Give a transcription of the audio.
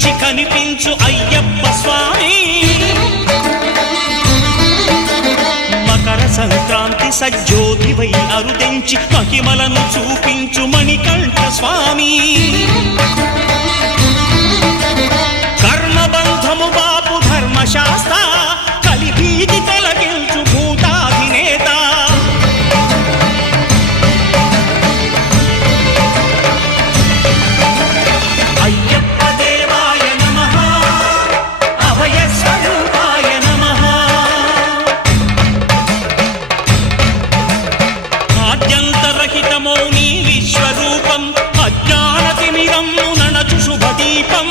కనిపించి కనిపించు అయ్యప్ప స్వామి. మకర సంక్రాంతి సజ్జోతివై అరుదెంచి మహిమలను చూపించు మణికంఠ స్వామి. కర్మబంధము బాపు ధర్మశాస్త్ర కలిభీతి తొలగించు భూతాధినేత. అయ్యప్ప దేవాయ నమః, అభయ స్వరూపాయ నమః. ఆద్యంతరహితమో నీ విశ్వరూపం, అజ్ఞానతిమిరము నణచు శుభదీపం.